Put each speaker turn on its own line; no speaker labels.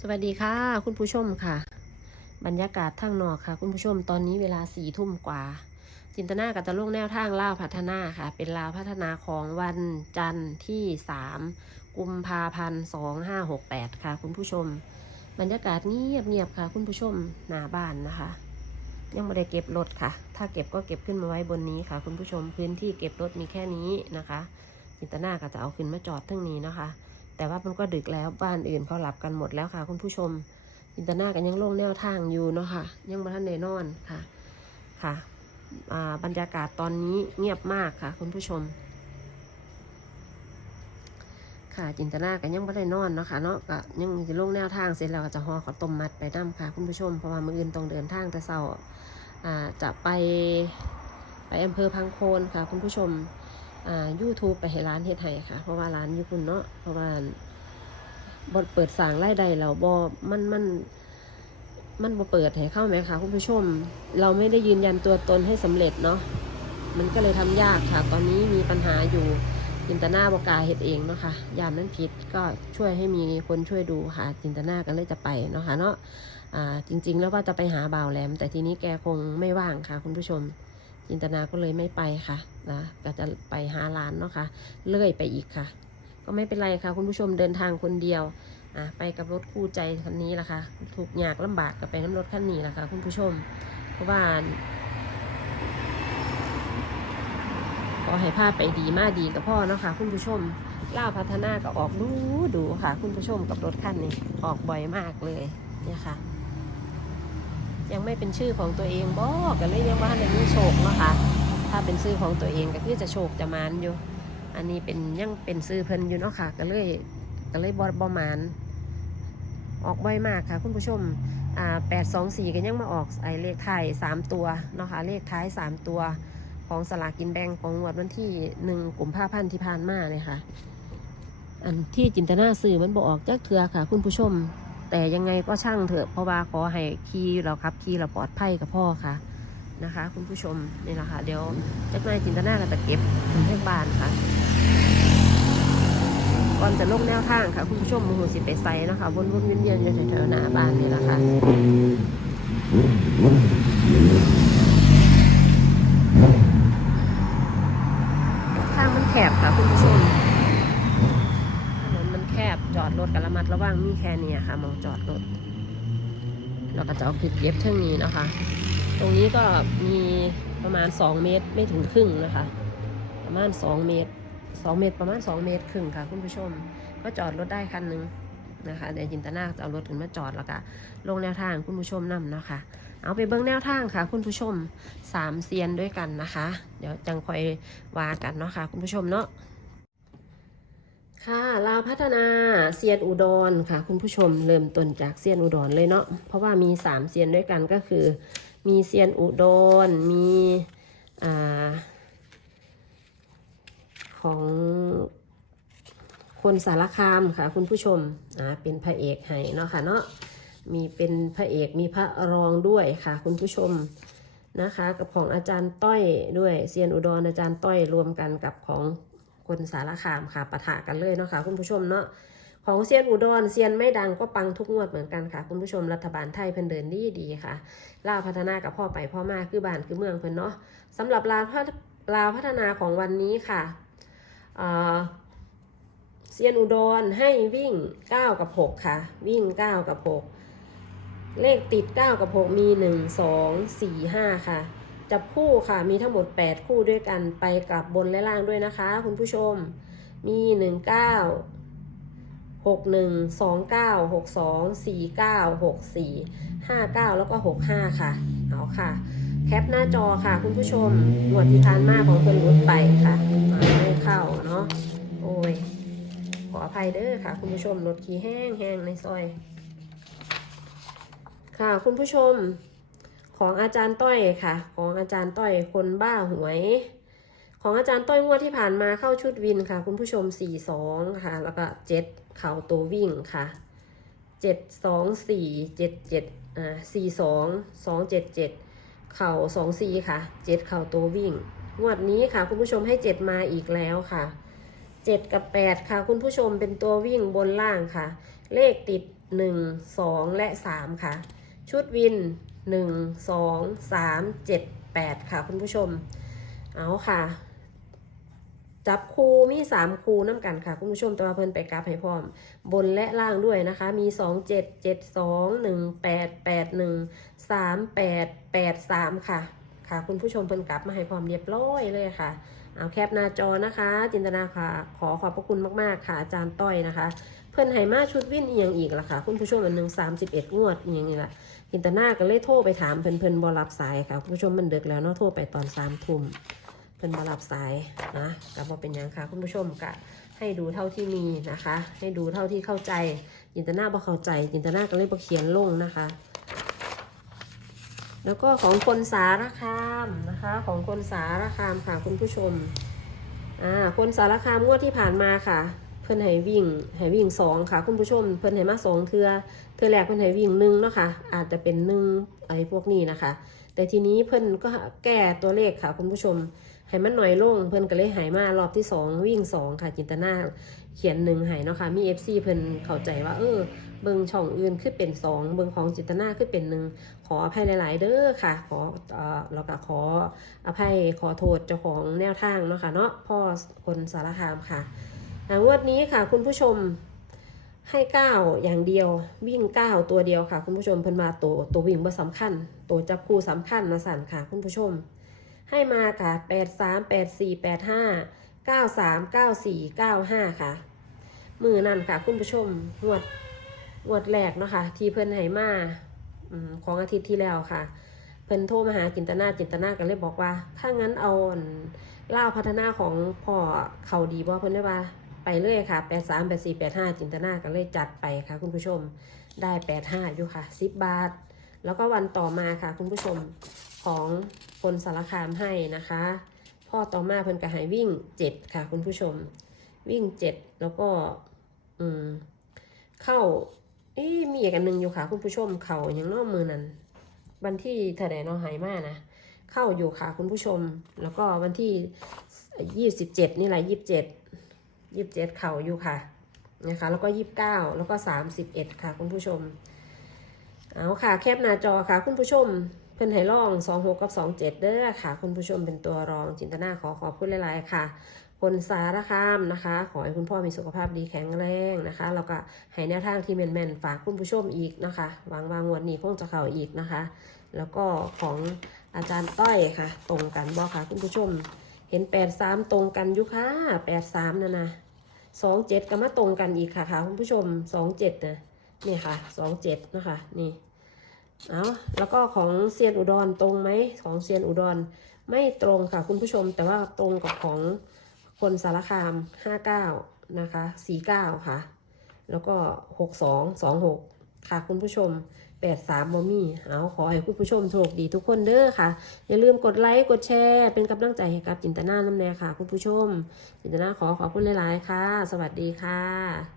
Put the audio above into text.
สวัสดีค่ะ คุณผู้ชมค่ะ บรรยากาศทางนอกค่ะ คุณผู้ชมตอนนี้เวลาสี่ทุ่มกว่า จินตนากับจะลงแนวทางลาวพัฒนาค่ะ เป็นลาวพัฒนาของวันจันทร์ที่สามกุมภาพันธ์สองห้าหกแปดค่ะ คุณผู้ชม บรรยากาศเงียบเงียบๆค่ะ คุณผู้ชมหน้าบ้านนะคะ ยังไม่ได้เก็บรถค่ะ ถ้าเก็บก็เก็บขึ้นมาไว้บนนี้ค่ะ คุณผู้ชมพื้นที่เก็บรถมีแค่นี้นะคะ จินตนาก็จะเอาขึ้นมาจอดทั้งนี้นะคะ แต่ว่ามันก็ดึกแล้วบ้านอื่นเขาหลับกันหมดแล้วค่ะ คุณผู้ชมจินตนากันยังโล่งแนวทางอยู่เนาะค่ะ ยังมาทันได้นอนค่ะค่ะบรรยากาศตอนนี้เงียบมากค่ะ คุณผู้ชม ค่ะจินตนากันยังไม่ได้นอนเนาะค่ะเนาะก็ยังจะลงแนวทางเสร็จแล้วก็จะห่อข้าวต้มมัดไปน้ำค่ะ คุณผู้ชมเพราะว่ามืออื่นต้องเดินทางแต่เช้าอ่าจะไปไปอำเภอพังโคนค่ะ คุณผู้ชม อ่า YouTube ไปให้ร้านเฮ็ดให้ค่ะ เพราะว่าร้านยู่คุณเนาะเพราะว่าบดเปิดสางรายได้เราบ่มันมันมันบ่เปิดให้เข้าไหมคะคุณผู้ชม เราไม่ได้ยืนยันตัวตนให้สำเร็จเนาะมันก็เลยทำยากค่ะ ตอนนี้มีปัญหาอยู่จินตนาบกาเฮ็ดเองเนาะค่ะยามนั้นผิดก็ช่วยให้มีคนช่วยดูค่ะ จินตนากันเลยจะไปเนาะค่ะเนาะจริง ๆ แล้วว่าจะไปหาบ่าวแหลม แต่ทีนี้แกคงไม่ว่างค่ะ คุณผู้ชม จินตนาก็เลยไม่ไปค่ะนะก็จะไปหาร้านเนาะค่ะเลื่อยไปอีกค่ะ ก็ไม่เป็นไรค่ะ คุณผู้ชมเดินทางคนเดียวอะไปกับรถคู่ใจคันนี้ละค่ะถูกยากลำบากกับไปน้ำรถคันนี้ละค่ะคุณผู้ชม เพราะว่าก็ให้ภาพไปดีมากดีกับพ่อเนาะค่ะคุณผู้ชมล่าพัฒนาก็ออกดูดูค่ะ คุณผู้ชมกับรถคันนี้ออกบ่อยมากเลยเนี่ยค่ะ ไม่เป็นชื่อของตัวเองบอกกันเลยยังว่าในนี้โชคเนาะค่ะถ้าเป็นชื่อของตัวเองก็คือจะโชคจะมานอยู่ อันนี้เป็นยังเป็นซื้อเพิ่นอยู่เนาะค่ะ ก็เลยก็เลยบอบอมาน ออกบ่อยมากค่ะ คุณผู้ชมอ่าแปดสองสี่ก็ยังมาออกไอเลขไทายสามตัวเนาะค่ะเลขท้ายสามตัวของสลากกินแบ่งของงวดวันที่หนึ่งกลุ่มภาพันธ์ที่ผ่านมาเลยค่ะ อันที่จินตนาสื่อมันบอกออกจากเถือค่ะ คุณผู้ชม แต่ยังไงก็ช่างเถอะเพราะว่าขอให้ขี่เราครับขี่เราปลอดภัยกับพ่อค่ะนะคะ คุณผู้ชมนี่แหละค่ะเดี๋ยวจักนายจินตนาก็จะเก็บเรื่องบ้านค่ะก่อนจะลงแนวทางค่ะ คุณผู้ชมโมโหสิไปใส่นะคะวนวนๆเวียนอยู่แถวหน้าบ้านนี่แหละค่ะทางมันแคบค่ะ คุณผู้ชมถนนมันแคบจอดรถ กันระมัดระวังมีแค่นี้ค่ะมองจอดรถเราก็จะเอาผิดเย็บเท่านี้นะคะ ตรงนี้ก็มีประมาณ 2 เมตรไม่ถึงครึ่งนะคะ ประมาณ 2 เมตร 2 เมตรประมาณ 2 เมตรครึ่งค่ะ คุณผู้ชม ก็จอดรถได้คันหนึงนะคะเดี๋ยวจินตนาจะเอารถขึ้นมาจอดแล้วก็ลงแนวทางคุณผู้ชมนำนะคะ เอาไปเบิ้งแนวทางค่ะ คุณผู้ชมสามเซียนด้วยกันนะคะ เดี๋ยวจังคอยวากันเนาะค่ะ คุณผู้ชมเนาะ ค่ะลาวพัฒนาเซียนอุดรค่ะ คุณผู้ชมเริ่มต้นจากเซียนอุดรเลยเนาะเพราะว่ามีสามเซียนด้วยกันก็คือ มีเซียนอุดรมีอ่าของคนสารคามค่ะคุณผู้ชมอ่าเป็นพระเอกให้เนาะค่ะเนาะมีเป็นพระเอกมีพระรองด้วยค่ะ คุณผู้ชมนะคะ กับของอาจารย์ต้อยด้วยเซียนอุดรอาจารย์ต้อยรวมกันกับของ คนสารคามค่ะปะทะกันเลยเนาะค่ะคุณผู้ชมเนาะของเซียนอุดรเซียนไม่ดังก็ปังทุกงวดเหมือนกันค่ะ คุณผู้ชมรัฐบาลไทยเพิ่นเดินดีดีค่ะลาวพัฒนากับพ่อไปพ่อมาคือบ้านคือเมืองเพิ่นเนาะสำหรับลาวพัฒลาวพัฒนาของวันนี้ค่ะเอ่อเซียนอุดรให้วิ่ง 9 กับ 6 ค่ะ วิ่ง 9 กับ 6 เลขติด 9 กับ 6 มี 1 2 4 5 ค่ะ จับคู่ค่ะ มีทั้งหมด 8 คู่ด้วยกันไปกลับบนและล่างด้วยนะคะ คุณผู้ชม มี 1 9 6 1 2 9 6 2 4 9 6 4 5 9 แล้วก็ 6 5 ค่ะ เอาค่ะ แคปหน้าจอค่ะ คุณผู้ชมหวดที่ผ่านมาของคนรุดไปค่ะอ่าไม่เข้าเนาะ โอ้ย ขออภัยเด้อค่ะ คุณผู้ชมรถขี่แห้งแห้งในซอย ค่ะ คุณผู้ชม ของอาจารย์ต้อยค่ะ ของอาจารย์ต้อยคนบ้าหวย ของอาจารย์ต้อยงวดที่ผ่านมาเข้าชุดวินค่ะ คุณผู้ชมสี่สองค่ะ แล้วก็เจ็ดเข่าตัววิ่งค่ะเจ็ดสองสี่เจ็ดเจ็ดอ่าสี่สองสองเจ็ดเจ็ดเข่าสองสี่ค่ะเจ็ดเข่าตัววิ่งงวดนี้ค่ะ คุณผู้ชมให้เจ็ดมาอีกแล้วค่ะเจ็ดกับแปดค่ะ คุณผู้ชมเป็นตัววิ่งบนล่างค่ะ เลขติดหนึ่งสองและสามค่ะ ชุดวิน หนึ่งสองสามเจ็ดแปดค่ะคุณผู้ชม เอาค่ะ จับคูมีสามคูน้ำกันค่ะคุณผู้ชมแตัวาเพิ่นไปกราฟให้พร้อม บนและล่างด้วยนะคะ มีสองเจ็ดเจ็ดสองหนึ่งแปดแปดหนึ่งสามแปดแปดสามค่ะ ค่ะ คุณผู้ชมเพิ่นกลับมาให้พร้อมเรียบร้อยเลยค่ะ เอาแคปหน้าจอนะคะ จินตนาค่ะ ขอขอบพระคุณมาก ๆ ค่ะอาจารย์ต้อยนะคะ เพื่อนไหมาชุดวิ่นเอียงอีกล่ะค่ะ คุณผู้ชมอันหนึ่งสามสิบเอ็ดงวดเอียงนี่ละจินตนาก็เลยโทรไปถามเพิ่นเพิ่นบอรับสายค่ะ คุณผู้ชมมันเดึกแล้วเนาะโทรไปตอนสามทุ่มเพิ่นบอรับสายนะก็บอเป็นยังค่ะ คุณผู้ชมก็ให้ดูเท่าที่มีนะคะ ให้ดูเท่าที่เข้าใจจินตนาบ่เข้าใจจินตนาก็เลยบ่เขียนลงนะคะ แล้วก็ของคนสารคามนะคะ ของคนสารคามค่ะคุณผู้ชมอ่าคนสารคามงวดที่ผ่านมาค่ะ เพิ่นให้วิ่งให้วิ่งสองค่ะ คุณผู้ชม เพิ่นให้มาสองเทือเทือแรกเพิ่นให้วิ่งหนึ่งเนาะค่ะอาจจะเป็นหนึ่งไอ้พวกนี้นะคะ แต่ทีนี้เพิ่นก็แก้ตัวเลขค่ะ คุณผู้ชมให้มันหน่อยลงเพิ่นก็เลยหายมารอบที่สองวิ่งสองค่ะจินตนาเขียนหนึ่งให้เนาะค่ะมี FC เพิ่นเข้าใจว่าเออเบิงช่องอื่นคือเป็นสองเบิงของจินตนาคือเป็นหนึ่งขออภัยหลาย ๆ เด้อค่ะ ขอเอ่อแล้วก็ขออภัยขอโทษเจ้าของแนวทางเนาะค่ะเนาะพ่อคนสารคามค่ะ งวดนี้ค่ะ คุณผู้ชมให้ก้าวอย่างเดียว วิ่งก้าวตัวเดียวค่ะ คุณผู้ชมเพิ่นมาตัวตัววิ่งบ่สำคัญตัวจับคู่สำคัญนะสั่นค่ะ คุณผู้ชม ให้มาค่ะแปดสามแปดสี่แปดห้าเก้าสามเก้าสี่เก้าห้าค่ะ มือนั่นค่ะ คุณผู้ชมงวดงวดแรกเนาะค่ะ ที่เพิ่นให้มาของอาทิตย์ที่แล้วค่ะ เพิ่นโทรมาหาจินตนาจินตนาก็เลยบอกว่า ถ้างั้นเอาเล่าพัฒนาของพ่อเขาดีบ่เพิ่นได้ว่า ไปเลยค่ะแปดสามแปดสี่แปดห้าจินตนาก็เลยจัดไปค่ะ คุณผู้ชมได้แปดห้าอยู่ค่ะสิบบาท แล้วก็วันต่อมาค่ะ คุณผู้ชมของคนสารคามให้นะคะ พ่อต่อมาเพิ่นก็ให้วิ่งเจ็ดค่ะ คุณผู้ชม วิ่งเจ็ดแล้วก็อืมเข้าเอ๊มีอีกอันหนึ่งอยู่ค่ะ คุณผู้ชมเขายังนอกมือนั้นวันที่เท่าไหร่เนาะหายมากนะเข้าอยู่ค่ะคุณผู้ชม แล้วก็วันที่ยี่สิบเจ็ดนี่แหละยี่สิบเจ็ด ยี่สิบเจ็ดเข่าอยู่ค่ะนะคะแล้วก็ยี่สิบเก้าแล้วก็สามสิบเอ็ดค่ะ คุณผู้ชมเอาค่ะแคปหน้าจอค่ะ คุณผู้ชมเพิ่นให้ลองสองหกกับสองเจ็ดเด้อค่ะ คุณผู้ชมเป็นตัวรองจินตนาขอขอบคุณหลายๆค่ะคนสารคามนะคะ ขอให้คุณพ่อมีสุขภาพดีแข็งแรงนะคะแล้วก็ให้แนวทางที่แม่นๆฝากคุณผู้ชมอีกนะคะหวังวางวันนี้คงจะเข้าอีกนะคะ แล้วก็ของอาจารย์ต้อยค่ะ ตรงกันบ่ค่ะคุณผู้ชม เห็นแปดสามตรงกันอยู่ค่ะแปดสามนะนะ สองเจ็ดก็มาตรงกันอีกค่ะค่ะคุณผู้ชมสองเจ็ดนะนี่ค่ะสองเจ็ดนะคะนี่เอาแล้วก็ของเซียนอุดรตรงไหมของเซียนอุดรไม่ตรงค่ะคุณผู้ชม แต่ว่าตรงกับของคนสารคามห้าเก้านะคะสี่เก้าค่ะ แล้วก็หกสองสองหก ค่ะคุณผู้ชม83บ่มีเอาขอให้คุณผู้ชมโชคดีทุกคนเด้อค่ะ อย่าลืมกดไลค์กดแชร์ เป็นกำลังใจให้กับจินตนาน้ำแน่ค่ะ คุณผู้ชม จินตนาขอขอบคุณหลาย ๆ ค่ะ สวัสดีค่ะ